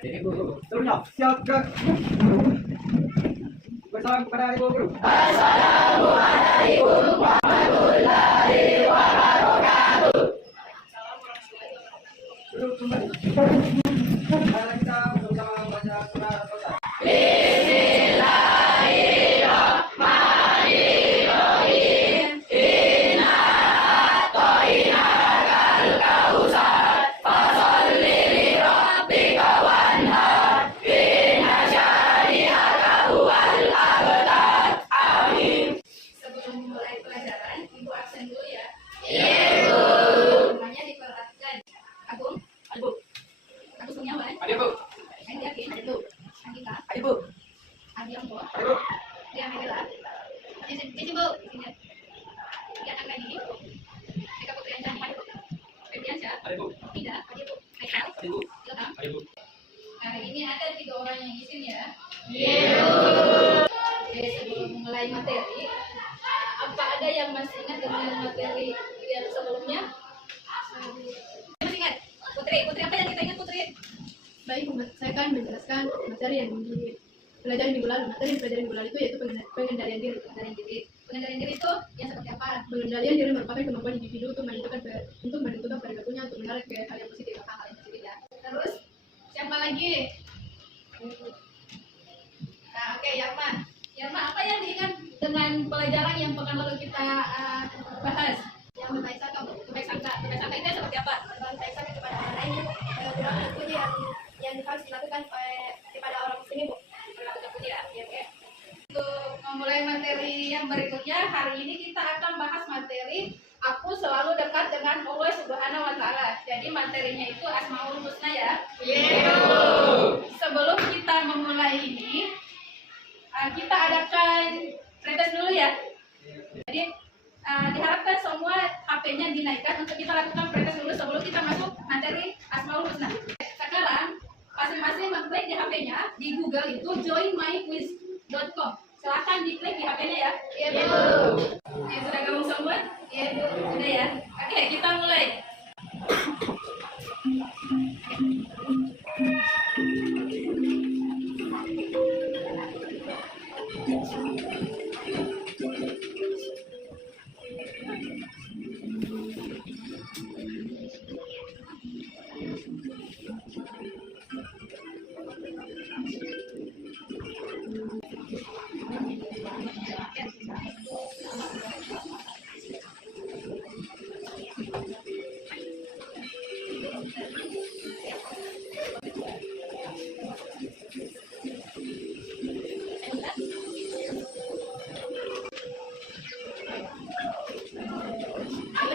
Ini guru. Seluruhnya siap gerak. Bersalam kepada ibu guru. Duduk kembali. Mari kita bersama baca surat Al-Fatihah. Sebelum mulai pelajaran, Ibu absen dulu ya. Semuanya diperhatikan. Agung, Agung, Agus Kurniawan, Ayo, Bu. Andi Yakin, Andika, Ayo, Bu. Adi Ambo, Ayo, Bu. Ria Megala, Itu Bu, Ria Anggani, Eka Putri Anjani, Febriansyah, Ayo, Bu. Ida, Aikal, Ayo, Bu. Ilham. Ayo, Bu. Nah, ini ada 3 orang yang izin ya. Oke, sebelum mulai materi, apa ada yang masih ingat dengan materi yang sebelumnya? Masih ingat? Putri apa yang kita ingat Putri? Baik, saya akan menjelaskan materi yang dipelajari minggu lalu. Materi yang dipelajari minggu lalu itu yaitu pengendalian diri. Pengendalian diri itu yang seperti apa? Pengendalian diri merupakan kemampuan individu untuk menentukan perilakunya untuk mengarah ke hal yang positif. Hal yang positif ya. Terus siapa lagi? Nah, oke, Yarman. Yarman, apa yang diingat dengan pelajaran yang pekan lalu kita bahas? Yang berbaik sangka, Bu. Berbaik sangka itu seperti apa? Berbaik sangka kepada orang lain, perilaku yang harus dilakukan kepada orang muslim, Bu. Perilaku terpuji ya. Oke. Untuk memulai materi yang berikutnya, hari ini kita akan bahas materi aku selalu dekat dengan Allah Subhanahu wa Ta'ala. Jadi materinya itu Asmaul Husna ya. Sebelum kita memulai ini, kita adakan pretest dulu ya. Jadi diharapkan semua HP-nya dinaikkan untuk kita lakukan pretest dulu sebelum kita masuk materi Asmaul Husna. Sekarang masing-masing mengklik di HP-nya, di Google itu joinmyquiz.com. Silahkan diklik di HP-nya ya. Iya, Bu. Sudah gabung semua? Iya, Bu. Sudah ya. Oke, kita mulai.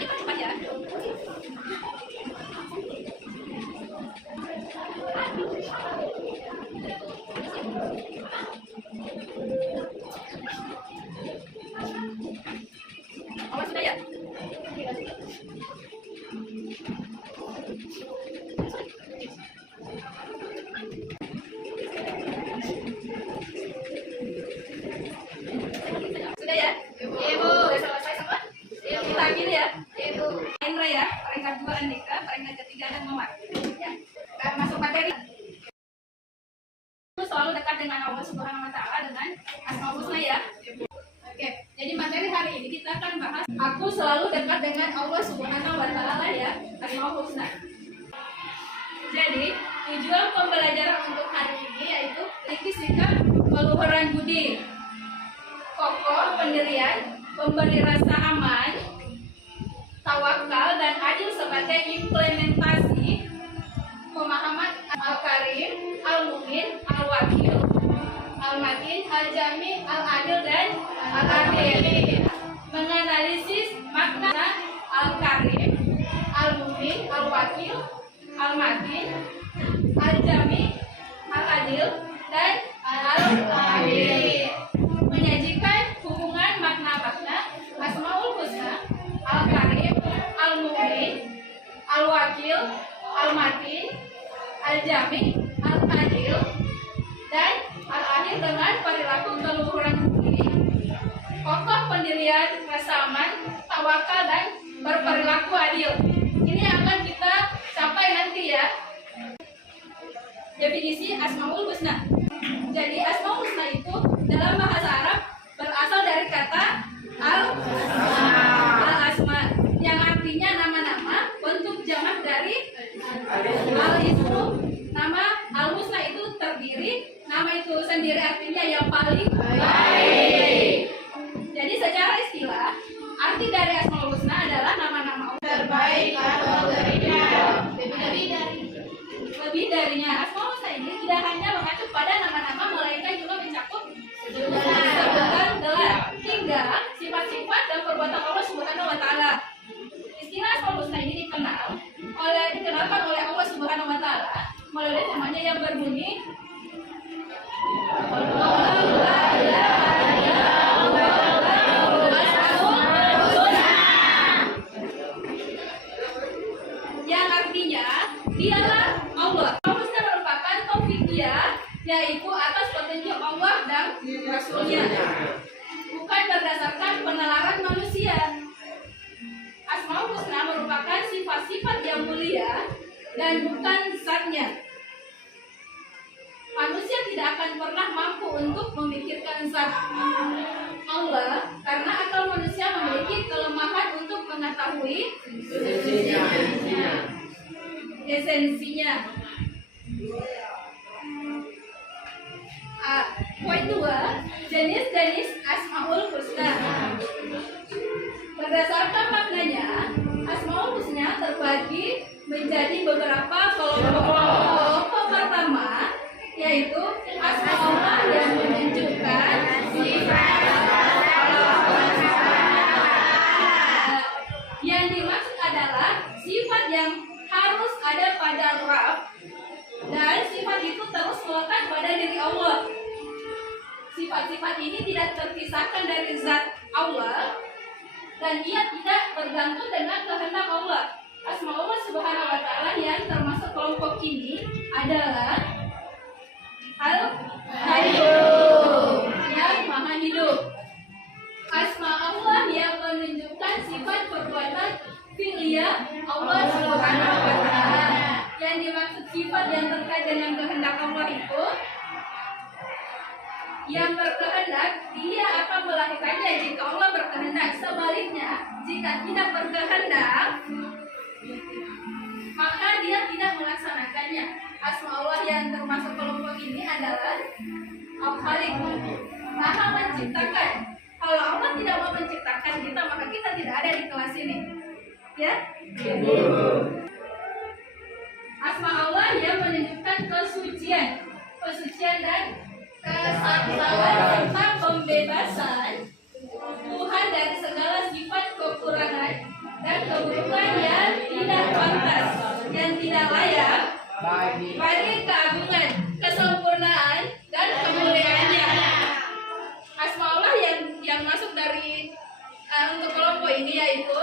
Cepat ya. Awas sudah ya. Sudah ya? Iya, Bu. Sudah selesai semua? Iya, kita ambil ya. Iya, Bu. Indra ya, peringkat 2 Andika, peringkat ketiga dan Mawar. Ya. Masuk materi. Selalu dekat dengan Allah Subhanahu wa Ta'ala dengan Asmaul Husna ya. Oke, jadi materi hari ini kita akan bahas aku selalu dekat dengan Allah Subhanahu wa Ta'ala ya, Asmaul Husna. Jadi, tujuan pembelajaran untuk hari ini yaitu memiliki sikap keluhuran budi, kokoh pendirian, memberi rasa aman, tawakal dan adil sebagai implementasi pemahaman Al-Karim, Al-Mumin, Al-Wakil, Al-Matin, Al-Jami, Al-Adil dan Al-Adil. Menganalisis makna Al-Karim, Al-Mumin, Al-Wakil, Al-Matin, Al-Jami, Al-Adil dan Al-Adil. Menyajikan hubungan makna-makna Asmaul Husna, Al-Karim, Al-Mumin, Al-Wakil, Al-Matin, Al-Jami, Al-Adil dan Al-Adil dengan perilaku keluhuran budi, kokoh pendirian, rasa aman, tawakal dan berperilaku adil. Ini akan kita capai nanti ya. Definisi dari Al-Ismu. Nama Al-Husna itu terdiri, nama itu sendiri artinya yang paling baik. Jadi secara istilah, arti dari Asmaul Husna adalah nama-nama Allah Terbaik atau terindah. lebih darinya. Asmaul Husna ini tidak hanya mengacu pada nama-nama, melainkan juga mencakup sebutan gelar hingga sifat-sifat dan perbuatan Allah Subhanahu wa taala. Istilah Asmaul Husna ini dikenalkan oleh Allah Subhanahu wa taala melalui firman-Nya yang berbunyi yang artinya dialah Allah. Husna merupakan taufiqiyah, yaitu atas petunjuk Allah dan Rasulnya, bukan berdasarkan penalaran manusia. Asmaul Husna merupakan sifat-sifat yang mulia dan bukan zatnya. Manusia tidak akan pernah mampu untuk memikirkan zat Allah karena akal manusia memiliki kelemahan untuk mengetahui esensinya. Poin 2, jenis-jenis Asmaul Husna. Berdasarkan maknanya, Asmaul Husna terbagi menjadi beberapa kelompok. Kelompok pertama yaitu Asmaullah yang menunjukkan sifat yang dimaksud adalah sifat yang harus ada pada Rabb dan sifat itu terus melekat pada diri Allah. Sifat-sifat ini tidak terpisahkan dari zat Allah dan ia tidak bergantung dengan kehendak Allah. Asmaullah Subhanahu wa taala yang termasuk kelompok ini adalah Al-Hayyum, yang maha hidup. Asma Allah yang menunjukkan sifat perbuatan fi'liyah Allah Subhanahu wa taala. Yang dimaksud sifat yang terkait dengan kehendak Allah itu yang berkehendak, dia akan melahirkannya jika Allah berkehendak. Sebaliknya, jika tidak berkehendak, maka dia tidak melaksanakannya. Asma Allah yang termasuk kelompok ini adalah Al-Khaliq, maha menciptakan. Kalau Allah tidak mau menciptakan kita, maka kita tidak ada di kelas ini. Ya? Asma Allah yang menunjukkan kesucian dan kesatuan serta pembebasan Tuhan dari segala sifat kekurangan dan keburukan yang tidak pantas, yang tidak layak bagi keagungan, kesempurnaan dan kemuliaannya. Asma Allah yang masuk dari untuk kelompok ini yaitu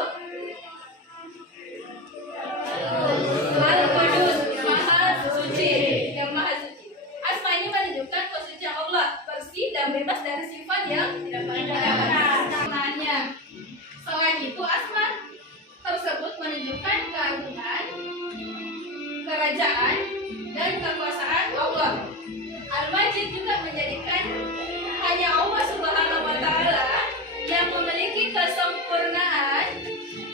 Al-Qudus, maha suci, yang maha suci. Asma ini menunjukkan kesucian Allah, bersih dan bebas dari sifat yang tidak pantas. Selain itu, asma tersebut menunjukkan keagungan, kerajaan, dan kekuasaan Allah. Al-Majid juga menjadikan hanya Allah Subhanahu wa taala yang memiliki kesempurnaan,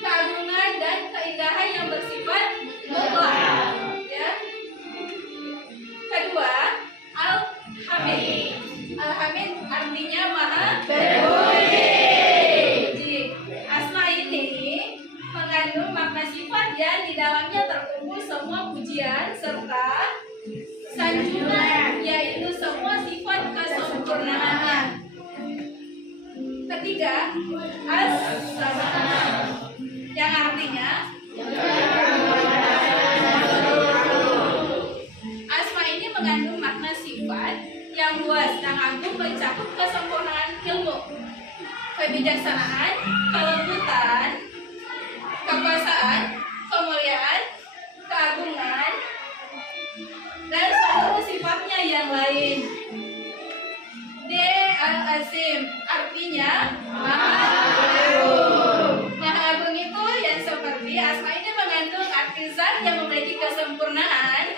keagungan, dan keindahan yang bersifat mutlak. Ya. Kedua, Al-Hamid. Al-Hamid artinya maha berpuji. Asma ini mengandung makna sifat yang di dalamnya terkumpul semua pujian serta sanjungan, yaitu semua sifat kesempurnaannya. Ketiga, As-Sama, yang artinya asma ini mengandung makna sifat yang luas dan agung, mencakup kesempurnaan ilmu, kebijaksanaan, kelembutan, kekuasaan, kemuliaan, keagungan, dan seluruh sifatnya yang lain. D. Al-Azim artinya maha agung. Maha agung itu yang seperti asma ini mengandung arti zat yang memiliki kesempurnaan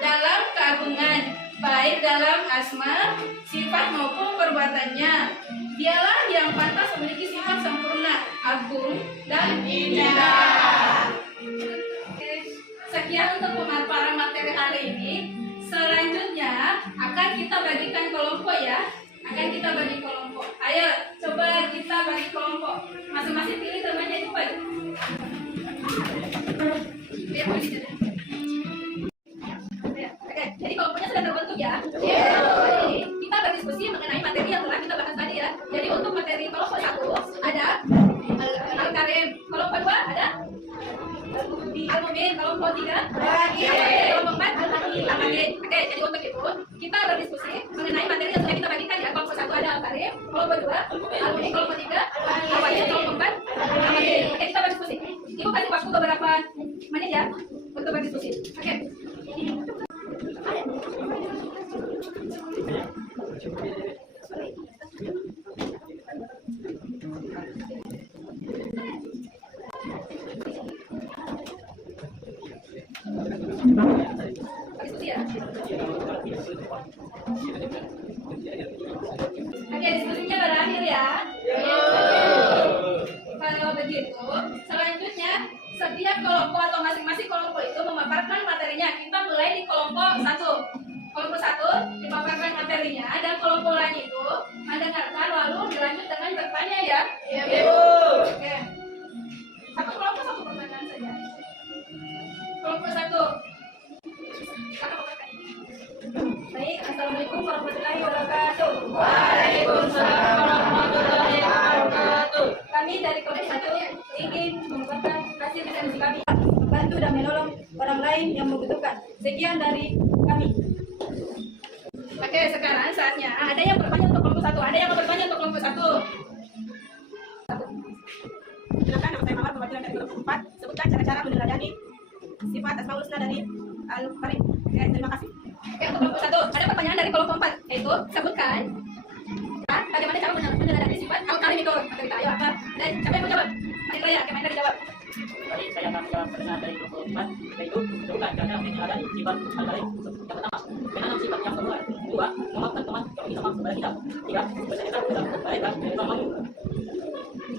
dalam keagungan, baik dalam asma, sifat maupun perbuatannya. Dialah yang pantas memiliki sifat sempurna, agung, dan indah. sekian untuk pemaparan materi hari ini. Selanjutnya akan kita bagikan kelompok ya. Akan kita bagi kelompok. Ayo, coba kita bagi kelompok. Masing-masing pilih temannya itu baik. Oke, jadi kelompoknya sudah terbentuk ya. Jadi kita berdiskusi mengenai materi yang telah kita bahas tadi ya. Jadi untuk materi kelompok 1 ada Al-Karim, kelompok 2 ada Al-Mumin, kelompok 3 kelompok 4 Al-Hadid. Oke, jadi untuk itu kita berdiskusi mengenai materi yang sudah kita bagikan ya. Kelompok 1 ada Al-Karim, kelompok 2 Al-Mumin, kelompok 3 Al-Hadid, kelompok 4 Al-Hadid. Oke, kita berdiskusi. Ibu kasih waktu beberapa menit ya untuk berdiskusi. Oke. Diskusi ya. Oke, diskusinya berakhir ya. Kalau begitu, selanjutnya setiap kelompok atau masing-masing kelompok itu memaparkan materinya. Kita mulai di kelompok 1. Kelompok 1 dipaparkan materinya dan kelompok lain itu mendengarkan lalu dilanjut dengan bertanya ya. Oke. Satu kelompok satu pertanyaan saja. Kelompok 1. Baik, assalamualaikum warahmatullahi wabarakatuh. Waalaikumsalam warahmatullahi wabarakatuh. Kami dari kelompok 1 ingin mengucapkan hasil diskusi kami membantu dan menolong orang lain yang membutuhkan. Sekian dari kami. Oke, sekarang saatnya ada yang bertanya untuk kelompok 1. Ada yang mau bertanya untuk kelompok 1. Silakan, nama saya Mawar, perwakilan dari kelompok 4. Sebutkan cara-cara meneladani sifat Asmaul Husna dari Al-Karim. Oke, terima kasih. Oke, untuk kelompok 1 ada pertanyaan dari kelompok 4, yaitu sebutkan ya, bagaimana cara meneladani sifat Al-Karim itu. Maka kita ayo apa? Dan siapa yang mau jawab? Ayo Raya, kemana dijawab? Baik, saya akan menjawab pertanyaan dari kelompok 4, yaitu sebutkan cara meneladani sifat Al-Karim. Yang pertama, menanam sifat yang kedua. Dua, memaafkan teman yang lebih sama kepada kita. Tiga, bercerita dalam kebaikan dan malu.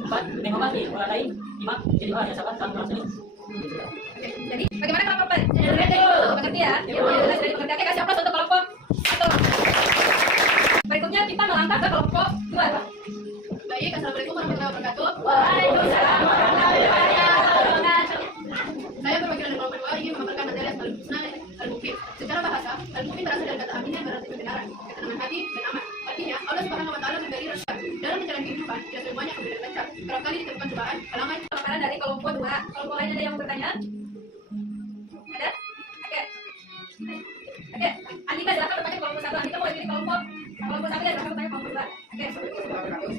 4, menghormati orang lain. 5, jadi orang yang sabar dalam berselisih. Oke, jadi bagaimana kelompok 4? Mengerti ya? Jelas dari mengerti. Oke, kasih aplaus untuk kelompok 1. Berikutnya kita melangkah ke kelompok 2. Baik, assalamualaikum warahmatullahi wabarakatuh. Waalaikumsalam warahmatullahi wabarakatuh. Saya perwakilan dari kelompok 2 ingin memaparkan materi Asmaul Husna dan Al-Mumin. Secara bahasa, Al-Mumin berasal dari kata amin yang berarti kebenaran, ketenangan hati dan aman. Artinya, Allah Subhanahu wa taala memberi rasyad. Dalam menjalani kehidupan, tidak semuanya kemudian lancar. Kerap kali ditemukan cobaan, halangan. Pemaparan dari kelompok 2. Kelompok lain ada yang mau bertanya? Ada? Oke. Oke, Andika silakan bertanya kelompok 1. Andika mau pilih kelompok 1 dan silakan bertanya kelompok 2. Oke.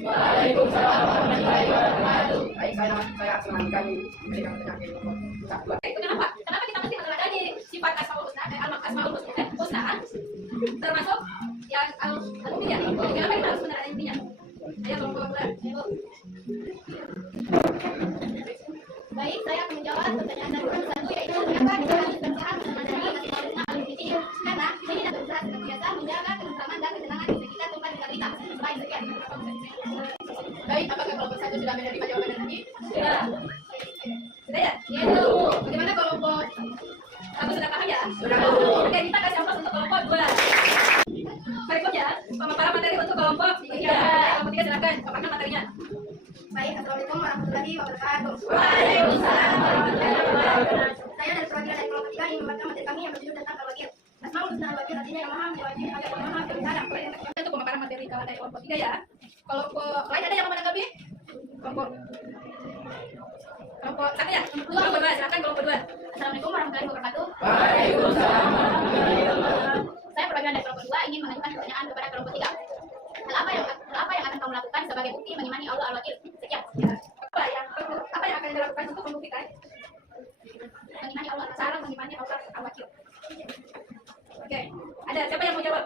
Waalaikumsalam warahmatullahi wabarakatuh. Baik, saya senang kami memberikan pertanyaan ke kelompok 1. Oke, itu kenapa? Kenapa kita mesti meneladani sifat Asmaul Husna Husna termasuk yang al-mumin ya? Kenapa kita harus meneladani intinya? Ayo kelompok 2. Baik, saya akan menjawab pertanyaan dari kelompok 1, yaitu kenapa kita harus berusaha meneladani Asmaul Husna Al-Mumin. Karena ini dan berusaha senantiasa menjaga ketentraman dan ketenangan di sekitar tempat tinggal kita. Baik, sekian. Baik, apakah kelompok 1 sudah menerima jawaban tadi? Sudah. Sudah ya? Ya, Bu. Bagaimana kelompok 1 sudah paham ya? Sudah. Oke, kita kasih aplaus untuk kelompok 2. Berikutnya, pemaparan materi untuk kelompok 3. Kelompok 3 silakan paparkan materinya. Baik, assalamualaikum warahmatullahi wabarakatuh. Waalaikumsalam warahmatullahi wabarakatuh. Saya dari perwakilan dari kelompok 3 ingin membacakan materi kami yang berjudul tentang al-wakil. Asmaul Husna al-Wakil artinya yang maha menjawab agar pemaha berbicara. Untuk pemaparan materi kawan dari kelompok 3 ya. Kelompok lain ada yang mau menanggapi? Kelompok 1 ya? Kelompok 2 silakan kelompok 2. Assalamualaikum warahmatullahi wabarakatuh. Waalaikumsalam warahmatullahi wabarakatuh. Saya perwakilan dari kelompok 2 ingin mengajukan pertanyaan kepada kelompok 3. Hal apa yang akan kamu lakukan sebagai bukti mengimani Allah Al-Wakil? Sekian. Apa yang akan dilakukan untuk membuktikan Mengimani Allah cara mengimani Allah Al-Wakil? Oke, ada siapa yang mau jawab?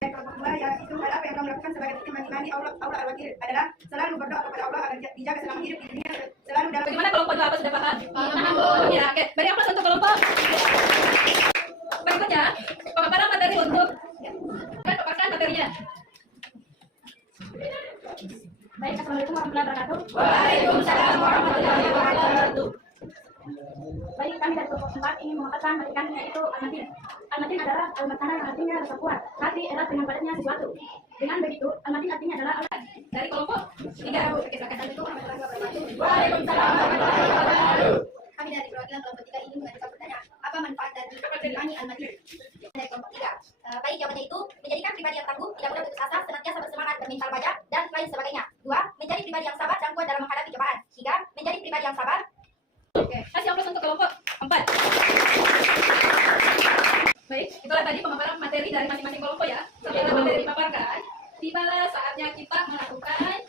Kelompok 2 yaitu hal apa yang kamu lakukan sebagai bukti mengimani Allah Al-Wakil adalah selalu berdoa kepada Allah agar dijaga selama hidup di dunia, selalu dalam. Bagaimana kelompok 2 apa sudah paham? Paham, Bu. Ya, oke. Beri aplaus untuk kelompok. Berikutnya, pemaparan materi untuk paparkan materinya. Baik, assalamualaikum warahmatullahi wabarakatuh. Waalaikumsalam warahmatullahi wabarakatuh. Baik, kami dari kelompok 6 keempat ingin mengatakan berikan yaitu almatin. Almatin adalah almatana yang artinya rasa kuat. Hati erat dengan padatnya sesuatu. Dengan begitu, almatin artinya adalah alat. Dari kelompok 3. Kami dari perwakilan kelompok 3 ini mengajukan pertanyaan, apa manfaat dari imani almatin? Dari kelompok 3. Baik, jawabannya itu menjadikan pribadi yang tangguh, tidak mudah putus asa, senantiasa bersemangat bermintal baja, dan lain sebagainya. 2. Menjadi pribadi yang sabar dan kuat dalam menghadapi cobaan. 3. Menjadi pribadi yang sabar. Oke, kasih aplaus untuk kelompok 4. Baik, itulah tadi pemaparan materi dari masing-masing kelompok ya. Setelah materi dipaparkan, tibalah saatnya kita melakukan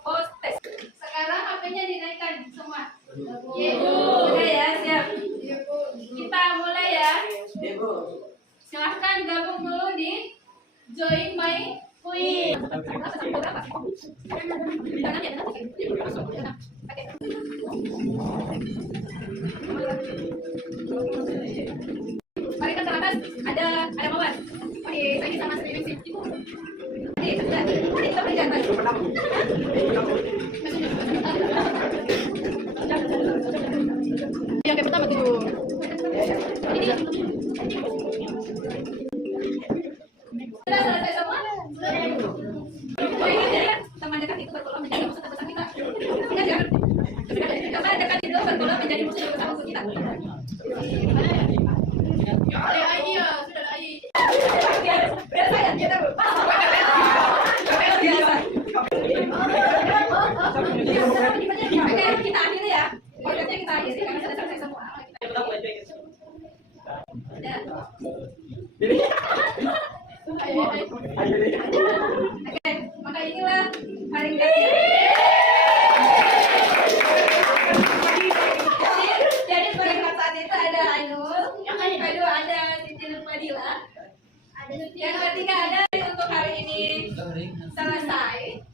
post test. Sekarang HP-nya dinaikkan semua. Iya Bu. Oke ya, siap. Kita mulai ya. Silahkan gabung dulu di Join My Quiz. Mari kita atas, ada Mawar. Oke, saya sama Sri Winsy. Oke, sudah. Mari kita berjalan. Yang pertama tuh. Sudah selesai semua? Oh, ingat ya, teman dekat itu berpeluang menjadi musuh terbesar kita. Ingat ya? Teman dekat itu berpeluang menjadi musuh terbesar untuk kita. Ada AI ya, sudah ada AI. Biasa ya, kita Bu. Biasa. Oke, kita akhiri ya. Podcastnya kita akhiri karena sudah selesai semua. Ya. Oke, maka inilah hari kasih. Jadi pada saat itu ada Ainul, yang kedua ada Siti Nurfadila, yang ketiga ada untuk hari ini selesai.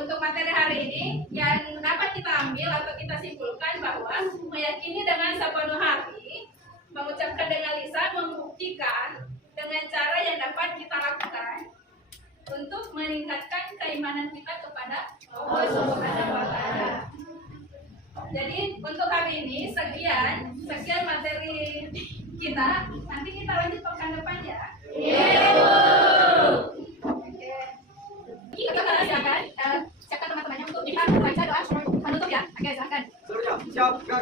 Untuk materi hari ini yang dapat kita ambil atau kita simpulkan bahwa meyakini dengan sepenuh hati, mengucapkan dengan lisan, membuktikan dengan cara yang dapat kita lakukan untuk meningkatkan keimanan kita kepada Allah Subhanahu wa Ta'ala. Jadi untuk hari ini sekian materi kita. Nanti kita lanjut pekan depan ya. Oke. Kita silakan siapkan teman-temannya untuk kita baca doa penutup ya. Oke, silakan. Siap, Kak.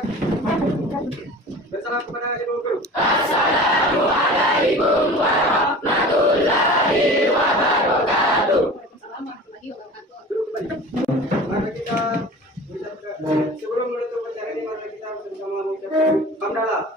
Bersalam kepada Ibu Guru. Assalamualaikum warahmatullahi wabarakatuh. Maka kita sebelum menutup acara ini, maka kita bersama mengucapkan hamdalah.